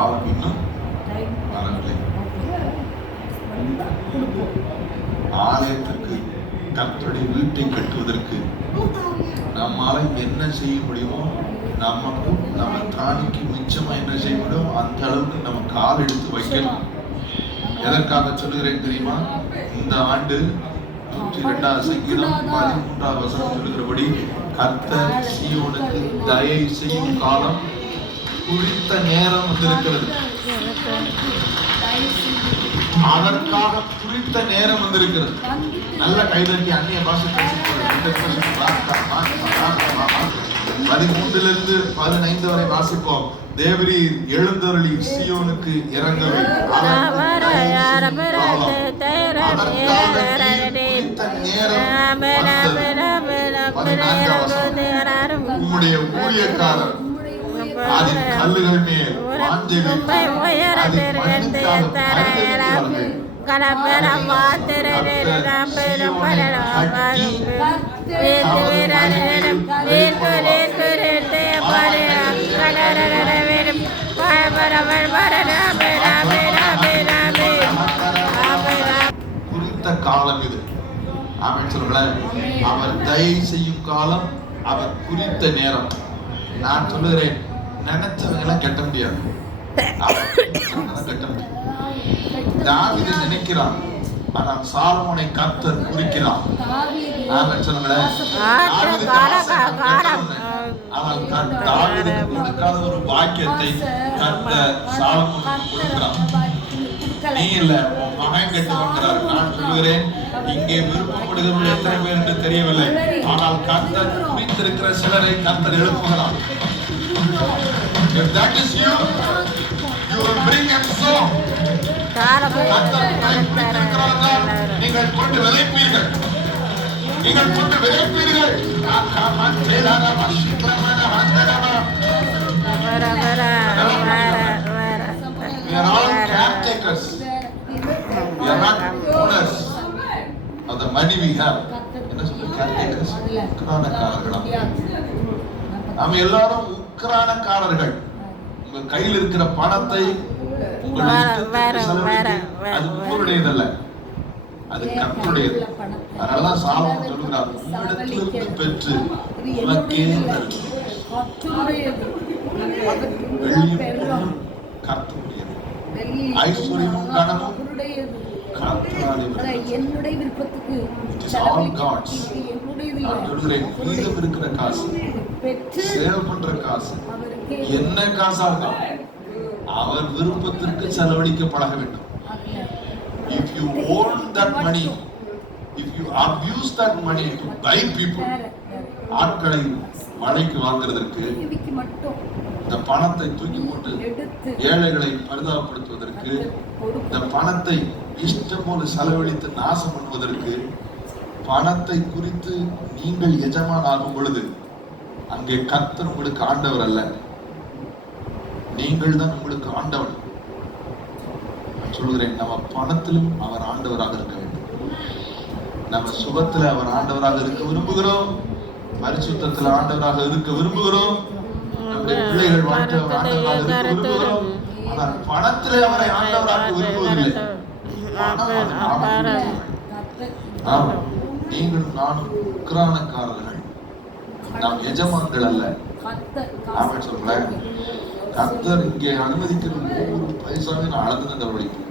காலம் இன்னும் வரவில்லை. ஆலயத்திற்கு கர்த்தருடைய வீட்டை கட்டுவதற்கு நம்மால என்ன செய்ய முடியுமோ, நமக்கு நம்ம காணிக்கு மிச்சமா என்ன செய்ய முடியும் அந்த அளவுக்கு நம்ம கால் எடுத்து வைக்கலாம். எதற்காக சொல்லுகிறேன் தெரியுமா? இந்த ஆண்டு 102 சங்கீதம் 13 வசனம் சொல்லுகிறபடி கர்த்தர் சீயோனுக்கு தயை செய்யும் காலம் குறித்த நேரம் வந்திருக்கிறது. அதற்காக குறித்த நேரம் வந்திருக்கிறது. நல்ல கைதட்டி அந்நிய பாஷை 13 வரை வாசிப்போம். தேவரீர் எழுந்தருளி சீயோனுக்கு இறங்கவே. உம்முடைய ஊழியக்காரர் அதின் கல்லுகள் மேல் குறித்த காலம் இது. ஆமென் சொல்லுங்களேன். அவர் தயை செய்யும் காலம், அவர் குறித்த நேரம். நான் சொல்லுகிறேன், நினைச்சவங்க எல்லாம் கட்ட முடியாது. கட்ட முடியும். தாவீது நினைக்கிறான், ஆனால் சாலமோனை கர்த்தர் குறிக்கிறார். ஆமென் சொல்லுங்களேன். ஆனால் தாவீதுக்கு கொடுக்காத ஒரு வாக்கியத்தை கர்த்தர் சாலமோனுக்கு கொடுக்கிறார். நீ இல்ல, உன் மகன் கட்டுகிறார். நான் சொல்லுகிறேன், இங்கே விருப்பப்படுகிறவர்கள் எத்தனை பேர் என்று தெரியவில்லை. ஆனால் கர்த்தர் குறித்திருக்கிற சிலரை கர்த்தர் எழுப்புகிறார். If that is you, you will bring and sow. நீங்கள் கொண்டு விதைப்பீர்கள். நீங்கள் கொண்டு விதைப்பீர்கள். We are all caretakers. We are not owners of the money we have. என்ன சொல்றது? caretakers. உக்கிரானக்காரர்களா? நாம எல்லாரும் உக்கிரானக்காரர்கள். உங்க கையில் இருக்கிற பணத்தை அது உங்களுடையதல்ல, அது கர்த்தருடையது. அதனாலதான் சாலமோன் சொல்கிறார், உம்மிடத்திலிருந்து பெற்று உனக்கே வெள்ளியும் பொன்னும் கர்த்தருடையது, ஐஸ்வர்யமும் கனமும் என்னுடைய விருப்பத்துக்கு மீதம் இருக்கிற காசு, சேவ் பண்ற காசு, என்ன காசா இருக்கா அவர் விருப்பத்திற்கு செலவழிக்க பழக வேண்டும். If you own that money, if you abuse that money to buy people, ஆட்களை மழைக்கு வாங்குறதற்கு, இந்த பணத்தை தூக்கி போட்டு ஏழைகளை பரிதாபப்படுத்துவதற்கு, இந்த பணத்தை இஷ்டம் போல செலவழித்து நாசம் பண்ணுவதற்கு, பணத்தை குறித்து நீங்கள் எஜமான் ஆகும் பொழுது அங்கே கர்த்தர் உங்களுக்கு ஆண்டவர் அல்ல, நீங்கள் தான் உங்களுக்கு ஆண்டவர். சொல்கிறேன், நம்ம பணத்திலும் அவர் ஆண்டவராக இருக்க வேண்டும். நம்ம சுகத்துல அவர் ஆண்டவராக இருக்க விரும்புகிறோம், பரிசுத்தத்தில் ஆண்டவராக இருக்க விரும்புகிறோம், நம்முடைய பிள்ளைகள் வாழ்க்கை அவர் ஆண்டவராக இருக்க விரும்புகிறோம். ஆனால் பணத்திலே அவரை ஆண்டவராக விரும்புவதில்லை. நீங்களும் நானும் உக்கிரானக்காரர்கள், நாம் எஜமான்கள் அல்ல. ஆமென் சொல்றேன். கர்த்தர் இங்கே அனுமதிக்கிற ஒவ்வொரு பைசாவையும் நான் அளந்து செலவழிப்பேன்.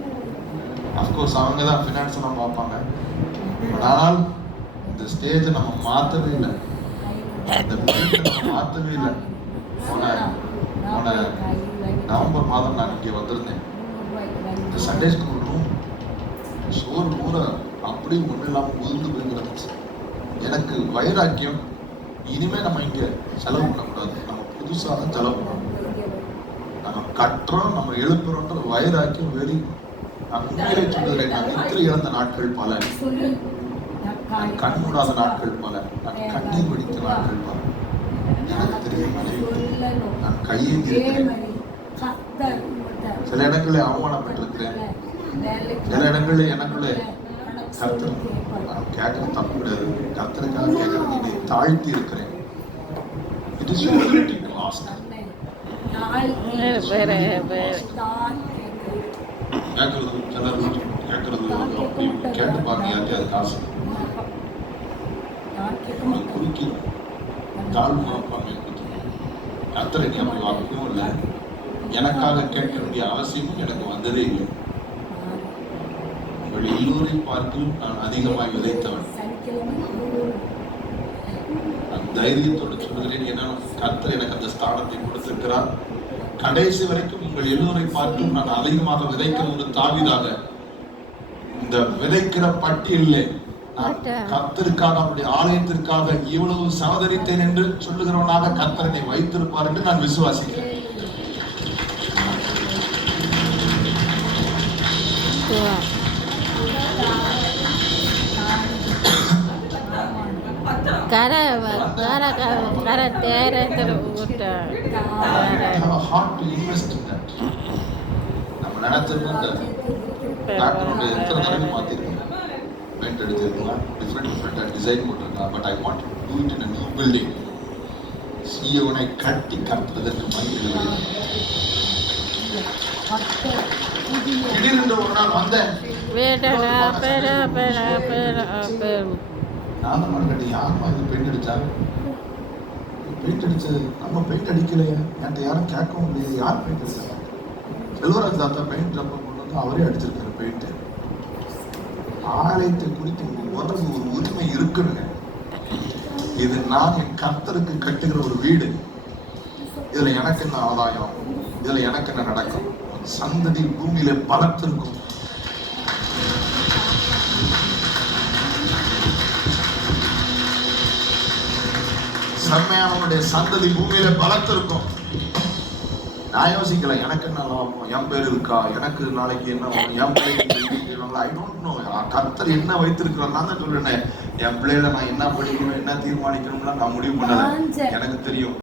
அஃப்கோர்ஸ் அவங்க தான் ஃபினான்ஸ் எல்லாம் பார்ப்பாங்க. ஆனால் இந்த ஸ்டேஜை நம்ம மாற்றவே இல்லை, இந்த நம்ம மாற்றவே இல்லை. போன நவம்பர் மாதம் நான் இங்கே வந்திருந்தேன். இந்த சண்டே ஸ்கூல் ரூம் சோறு பூரா அப்படியே ஒன்றும் இல்லாமல் உதிர்ந்து போய் கிடந்துச்சு. எனக்கு வைராக்கியம், இனிமேல் நம்ம இங்கே செலவு பண்ணக்கூடாது, நம்ம புதுசாக செலவு பண்ணணும். நம்ம கட்டுறோம், நம்ம எழுப்புறோன்ற வைராக்கியம் வெறி. நான் உண்மையிலே சொல்லுகிறேன், நான் நித்திரை இழந்த நாட்கள் பல, நான் கண் மூடாத நாட்கள் பல, நான் கண்ணீர் வடித்த நாட்கள் பல. எனக்கு தெரியும், நான் கையேந்தி இருக்கிறேன். சில இடங்களில் அவமானப்பட்டிருக்கிறேன், சில இடங்களில் எனக்குள்ளே கர்த்தர் நான் கேட்கறது தப்பு கிடையாது, கர்த்தருக்காக கேட்கறது, இதை தாழ்த்தி இருக்கிறேன். It is your ability to ask. வேற வேற கேட்கறது சிலர் கேட்கறது அப்படி கேட்டு பாருங்க யார்ட்டையாவது காசு குறிக்கிறோம் தாழ்வு மனப்பான்மை கர்த்தரை அப்படி வாக்கவும் இல்லை, எனக்காக கேட்க வேண்டிய அவசியமும் எனக்கு வந்ததே இல்லை. உங்கள் எல்லோரையும் பார்க்கலும் நான் அதிகமாய் விதைத்தவன். நான் தைரியத்தோடு சொல்லுகிறேன், ஏன்னா கர்த்தர் எனக்கு அந்த ஸ்தானத்தை கொடுத்திருக்கிறார். கடைசி வரைக்கும் உங்கள் எல்லோரை பார்த்தும் நான் அதிகமாக விதைக்கிற ஒரு தாவீதாக இந்த விதைக்கிற பட்டியலிலே கர்த்தருக்காக அவருடைய ஆலயத்திற்காக இவ்வளவு சவதரித்தேன் என்று சொல்லுகிறவனாக கர்த்தரனை வைத்திருப்பார் என்று நான் விசுவாசிக்கிறேன். நம்ம நினைச்சிருக்கோம் எத்தனை தடவை மாத்திருக்கோம், பெயிண்ட் அடிச்சிருக்கலாம், டிஃப்ரெண்ட் டிசைன் போட்டிருக்கலாம். But I want to do it in a new building. சீயோனை கட்டி கட்டுறதற்கு மனிதர்கள் திடீரென்று ஒரு நாள் வந்தேன். நான் தான் மறுபடி யாருமா இது பெயிண்ட் அடிச்சாங்க? பெயிண்ட் அடிச்சது நம்ம பெயிண்ட் அடிக்கலையா? என்கிட்ட யாரும் கேட்கவும் இல்லையா? யார் பெயிண்ட் அடிச்சாங்க? செல்வராஜ் தாத்தா பெயிண்ட் ரப்ப கொண்டு வந்து அவரே அடிச்சிருக்காரு பெயிண்ட். ஆலயத்தை குறித்து உடம்பு ஒரு உரிமை இருக்குங்க. இது நான் என் கர்த்தருக்கு கட்டுகிற ஒரு வீடு. இதுல எனக்கு என்ன ஆதாயம்? இதுல எனக்கு என்ன நடக்கும்? சந்ததி பூமியில பலத்திருக்கும். செம்மையானவனுடைய சந்ததி பூமியில பலத்திருக்கும். நான் யோசிக்கல எனக்கு என்ன லாபம், என் பேர் இருக்கா, எனக்கு நாளைக்கு என்ன என் பிள்ளைங்க ஐ டோன்ட் நோ. கர்த்தர் என்ன வைத்திருக்கிறார் நான் தான் சொல்றேன். என் பிள்ளைல நான் என்ன படிக்கணும் என்ன தீர்மானிக்கணும்னா நான் முடிவு பண்ணல. எனக்கு தெரியும்.